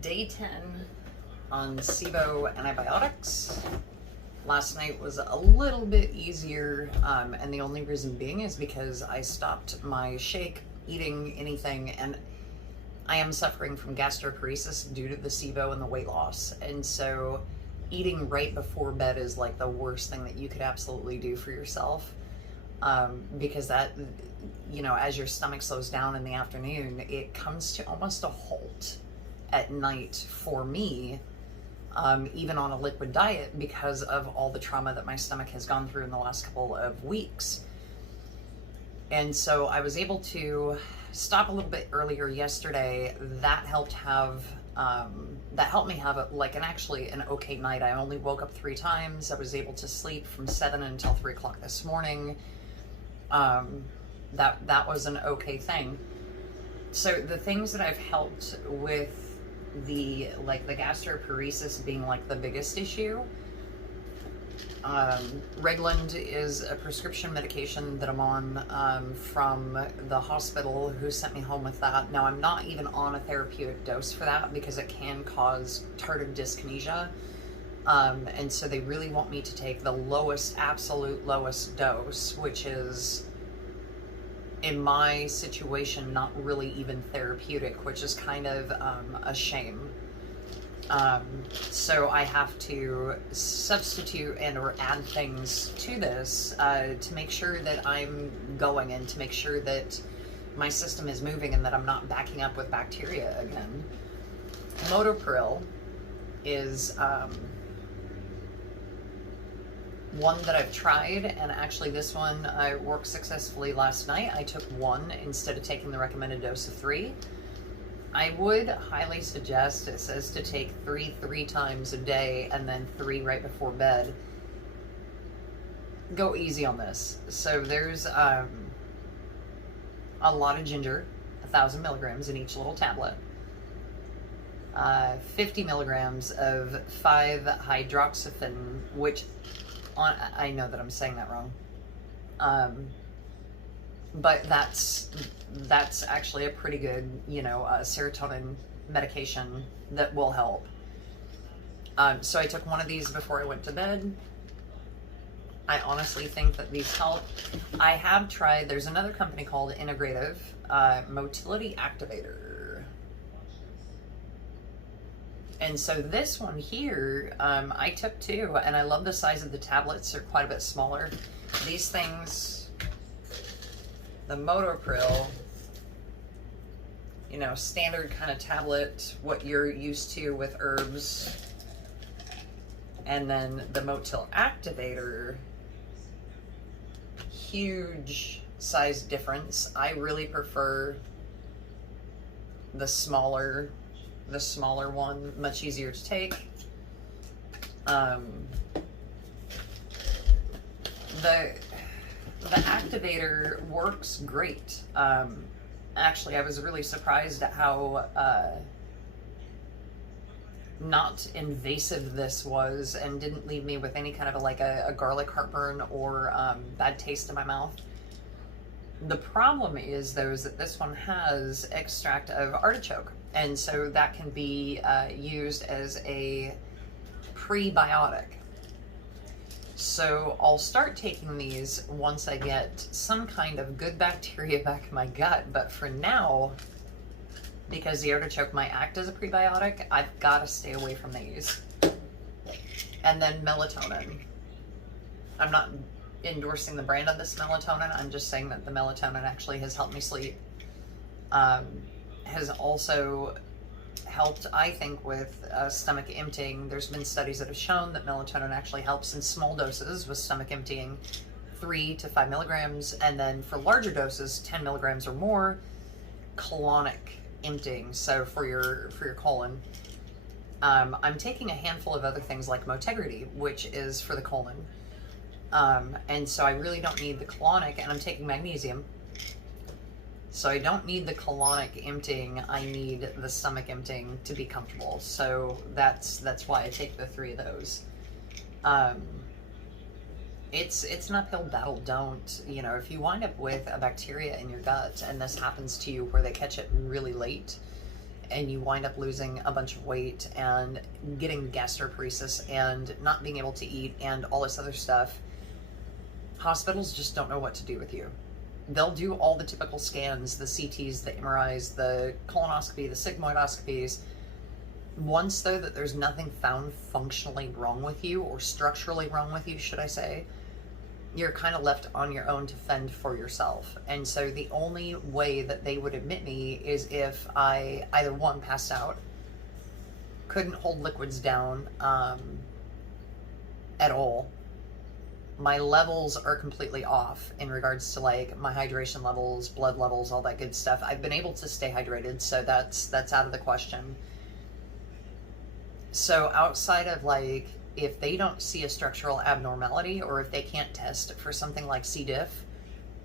Day 10 on SIBO antibiotics. Last night was a little bit easier, and the only reason being is because I stopped my shake, eating anything, and I am suffering from gastroparesis due to the SIBO and the weight loss. And so eating right before bed is like the worst thing that you could absolutely do for yourself, because that, you know, as your stomach slows down in the afternoon, it comes to almost a halt at night for me, even on a liquid diet, because of all the trauma that my stomach has gone through in the last couple of weeks. And so I was able to stop a little bit earlier yesterday. That helped me have an okay night. I only woke up 3 times. I was able to sleep from 7 until 3 o'clock this morning. That was an okay thing. So the things that I've helped with the gastroparesis being like the biggest issue, Regland is a prescription medication that I'm on from the hospital, who sent me home with that. Now, I'm not even on a therapeutic dose for that because it can cause tardive dyskinesia. And so they really want me to take the absolute lowest dose, which is, in my situation, not really even therapeutic, which is kind of a shame. So I have to substitute and or add things to this to make sure that I'm going, and to make sure that my system is moving and that I'm not backing up with bacteria again. Motopril is one that I've tried, and actually this one worked successfully last night. I took 1 instead of taking the recommended dose of 3. I would highly suggest, it says to take 3 times a day and then 3 right before bed. Go easy on this. So there's a lot of ginger, 1,000 milligrams in each little tablet. 50 milligrams of 5-hydroxyphen, which I know that I'm saying that wrong. But that's actually a pretty good, serotonin medication that will help. So I took 1 of these before I went to bed. I honestly think that these help. I have tried, there's another company called Integrative, Motility Activator. And so this one here, I took 2, and I love the size of the tablets. They're quite a bit smaller. These things, the Motopril, standard kind of tablet, what you're used to with herbs. And then the Motil Activator, huge size difference. I really prefer the smaller one, much easier to take. The activator works great. Actually, I was really surprised at how not invasive this was, and didn't leave me with any kind of a garlic heartburn or bad taste in my mouth. The problem is, though, is that this one has extract of artichoke, and so that can be used as a prebiotic. So I'll start taking these once I get some kind of good bacteria back in my gut, but for now, because the artichoke might act as a prebiotic, I've got to stay away from these. And then melatonin. I'm not endorsing the brand of this melatonin. I'm just saying that the melatonin actually has helped me sleep. Has also helped, I think, with stomach emptying. There's been studies that have shown that melatonin actually helps in small doses with stomach emptying, 3 to 5 milligrams, and then for larger doses, 10 milligrams or more, colonic emptying, so for your colon. I'm taking a handful of other things like motility, which is for the colon. And so I really don't need the colonic, and I'm taking magnesium. So I don't need the colonic emptying, I need the stomach emptying to be comfortable. So that's why I take the 3 of those. It's an uphill battle. Don't, if you wind up with a bacteria in your gut and this happens to you where they catch it really late and you wind up losing a bunch of weight and getting gastroparesis and not being able to eat and all this other stuff, hospitals just don't know what to do with you. They'll do all the typical scans, the CTs, the MRIs, the colonoscopy, the sigmoidoscopies. Once, though, that there's nothing found functionally wrong with you, or structurally wrong with you, should I say, you're kind of left on your own to fend for yourself. And so the only way that they would admit me is if I either, one, passed out, couldn't hold liquids down at all, my levels are completely off in regards to like my hydration levels, blood levels, all that good stuff. I've been able to stay hydrated, so that's out of the question. So outside of like, if they don't see a structural abnormality, or if they can't test for something like C. diff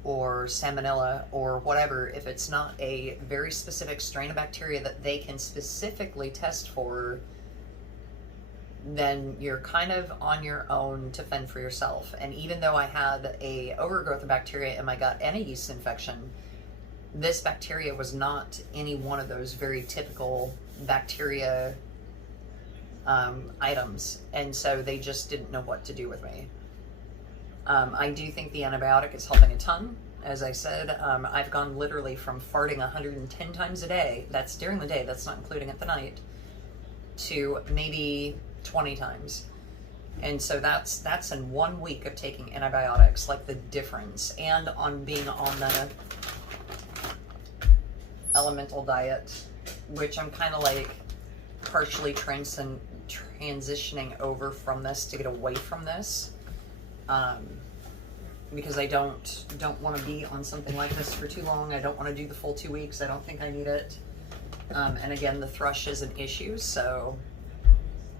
or salmonella or whatever, if it's not a very specific strain of bacteria that they can specifically test for, then you're kind of on your own to fend for yourself. And even though I had a overgrowth of bacteria in my gut and a yeast infection, this bacteria was not any one of those very typical bacteria items, and so they just didn't know what to do with me. I do think the antibiotic is helping a ton. As I said, I've gone literally from farting 110 times a day, that's during the day, that's not including at the night, to maybe 20 times. And so that's in 1 week of taking antibiotics, like the difference. And on being on the elemental diet, which I'm kind of like partially transitioning over from this to get away from this, because I don't want to be on something like this for too long. I don't want to do the full 2 weeks. I don't think I need it. And again, the thrush is an issue, so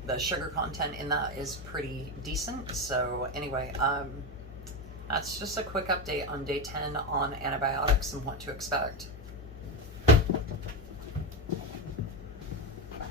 the sugar content in that is pretty decent. So anyway, that's just a quick update on day 10 on antibiotics and what to expect.